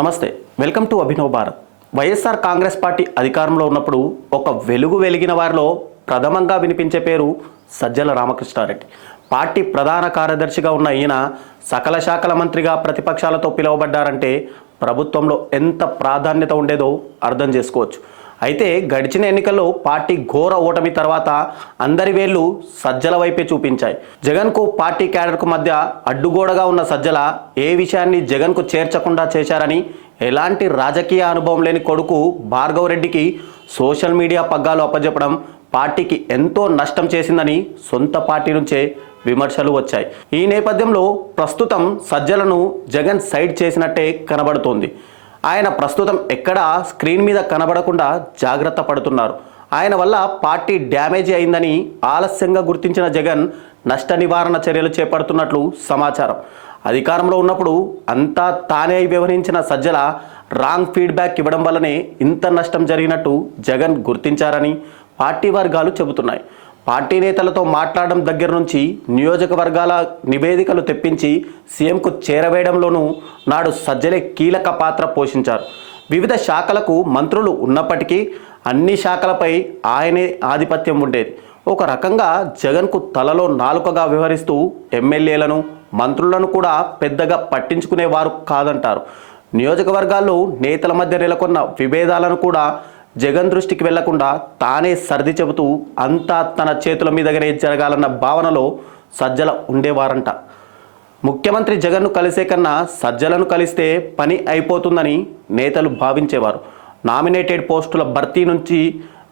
నమస్తే, welcome to Abhinav Bharat. YSR Congress party అధికారంలో ఉన్నప్పుడు ఒక వెలుగు వెలిగిన వారిలో ప్రథమంగా వినిపించే పేరు సజ్జల రామకృష్ణారెడ్డి. పార్టీ ప్రధాన కార్యదర్శిగా ఉన్న ఈయన సకల శాఖల మంత్రిగా ప్రతిపక్షాలతో పిలువబడ్డారంటే ప్రభుత్వంలో ఎంత ప్రాధాన్యత ఉండేదో అర్థం చేసుకోవచ్చు. అయితే గడిచిన ఎన్నికల్లో పార్టీ ఘోర ఓటమి తర్వాత అందరి వేళ్లు సజ్జల వైపే చూపించాయి. జగన్కు పార్టీ క్యాడర్కు మధ్య అడ్డుగోడగా ఉన్న సజ్జల ఏ విషయాన్ని జగన్కు చేర్చకుండా చేశారని, ఎలాంటి రాజకీయ అనుభవం లేని కొడుకు భార్గవ్ రెడ్డికి సోషల్ మీడియా పగ్గాలు అప్పజెప్పడం పార్టీకి ఎంతో నష్టం చేసిందని సొంత పార్టీ నుంచే విమర్శలు వచ్చాయి. ఈ నేపథ్యంలో ప్రస్తుతం సజ్జలను జగన్ సైడ్ చేసినట్టే కనబడుతోంది. ఆయన ప్రస్తుతం ఎక్కడా స్క్రీన్ మీద కనబడకుండా జాగ్రత్త పడుతున్నారు. ఆయన వల్ల పార్టీ డ్యామేజ్ అయిందని ఆలస్యంగా గుర్తించిన జగన్ నష్ట నివారణ చర్యలు చేపడుతున్నట్లు సమాచారం. అధికారంలో ఉన్నప్పుడు అంతా తానే వ్యవహరించిన సజ్జల రాంగ్ ఫీడ్బ్యాక్ ఇవ్వడం వల్లనే ఇంత నష్టం జరిగినట్టు జగన్ గుర్తించారని పార్టీ వర్గాలు చెబుతున్నాయి. పార్టీ నేతలతో మాట్లాడడం దగ్గర నుంచి నియోజకవర్గాల నివేదికలు తెప్పించి సీఎంకు చేరవేయడంలోనూ నాడు సజ్జలే కీలక పాత్ర పోషించారు. వివిధ శాఖలకు మంత్రులు ఉన్నప్పటికీ అన్ని శాఖలపై ఆయనే ఆధిపత్యం ఉండేది. ఒక రకంగా జగన్కు తలలో నాలుకగా వ్యవహరిస్తూ ఎమ్మెల్యేలను, మంత్రులను కూడా పెద్దగా పట్టించుకునేవారు కాదంటారు. నియోజకవర్గాల్లో నేతల మధ్య నెలకొన్న విభేదాలను కూడా జగన్ దృష్టికి వెళ్లకుండా తానే సర్ది చెబుతూ అంతా తన చేతుల మీదగానే జరగాలన్న భావనలో సజ్జల ఉండేవారంట. ముఖ్యమంత్రి జగన్ను కలిసే కన్నా సజ్జలను కలిస్తే పని అయిపోతుందని నేతలు భావించేవారు. నామినేటెడ్ పోస్టుల భర్తీ నుంచి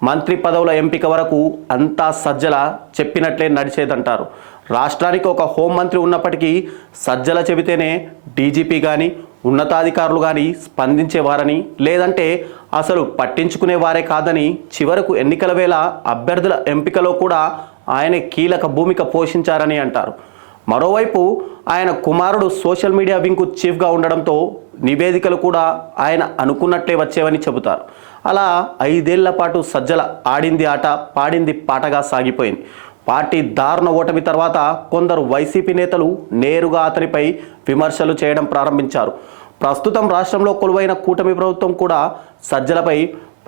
మంత్రి పదవుల ఎంపిక వరకు అంతా సజ్జల చెప్పినట్లే నడిచేదంటారు. రాష్ట్రానికి ఒక హోంమంత్రి ఉన్నప్పటికీ సజ్జల చెబితేనే డీజీపీ కానీ ఉన్నతాధికారులు కానీ స్పందించేవారని, లేదంటే అసలు పట్టించుకునేవారే కాదని, చివరకు ఎన్నికల వేళ అభ్యర్థుల ఎంపికలో కూడా ఆయనే కీలక భూమిక పోషించారని అంటారు. మరోవైపు ఆయన కుమారుడు సోషల్ మీడియా వింగ్కు చీఫ్గా ఉండడంతో నివేదికలు కూడా ఆయన అనుకున్నట్లే వచ్చేవని చెబుతారు. అలా 5 ఏళ్ల పాటు సజ్జల ఆడింది ఆట, పాడింది పాటగా సాగిపోయింది. పార్టీ దారుణ ఓటమి తర్వాత కొందరు వైసీపీ నేతలు నేరుగా అతనిపై విమర్శలు చేయడం ప్రారంభించారు. ప్రస్తుతం రాష్ట్రంలో కొలువైన కూటమి ప్రభుత్వం కూడా సజ్జలపై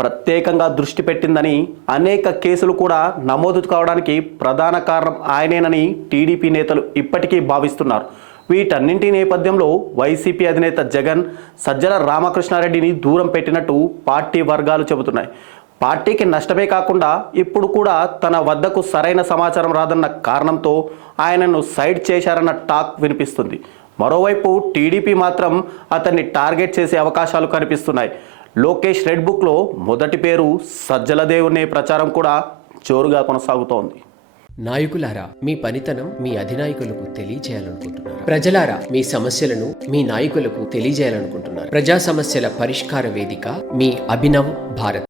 ప్రత్యేకంగా దృష్టి పెట్టిందని, అనేక కేసులు కూడా నమోదు కావడానికి ప్రధాన కారణం ఆయనేనని టీడీపీ నేతలు ఇప్పటికీ భావిస్తున్నారు. వీటన్నింటి నేపథ్యంలో వైసీపీ అధినేత జగన్ సజ్జల రామకృష్ణారెడ్డిని దూరం పెట్టినట్టు పార్టీ వర్గాలు చెబుతున్నాయి. పార్టీకి నష్టమే కాకుండా ఇప్పుడు కూడా తన వద్దకు సరైన సమాచారం రాదన్న కారణంతో ఆయనను సైడ్ చేశారన్న టాక్ వినిపిస్తుంది. మరోవైపు టీడీపీ మాత్రం అతన్ని టార్గెట్ చేసే అవకాశాలు కనిపిస్తున్నాయి. లోకేష్ రెడ్ బుక్లో మొదటి పేరు సజ్జలదేవునే ప్రచారం కూడా జోరుగా కొనసాగుతోంది. నాయకులారా, మీ పనితనం మీ అధినాయకులకు తెలియజేయాలనుకుంటున్నారు. ప్రజలారా, మీ సమస్యలను మీ నాయకులకు తెలియజేయాలనుకుంటున్నారు. ప్రజా సమస్యల పరిష్కార వేదిక మీ అభినవ్ భారత్.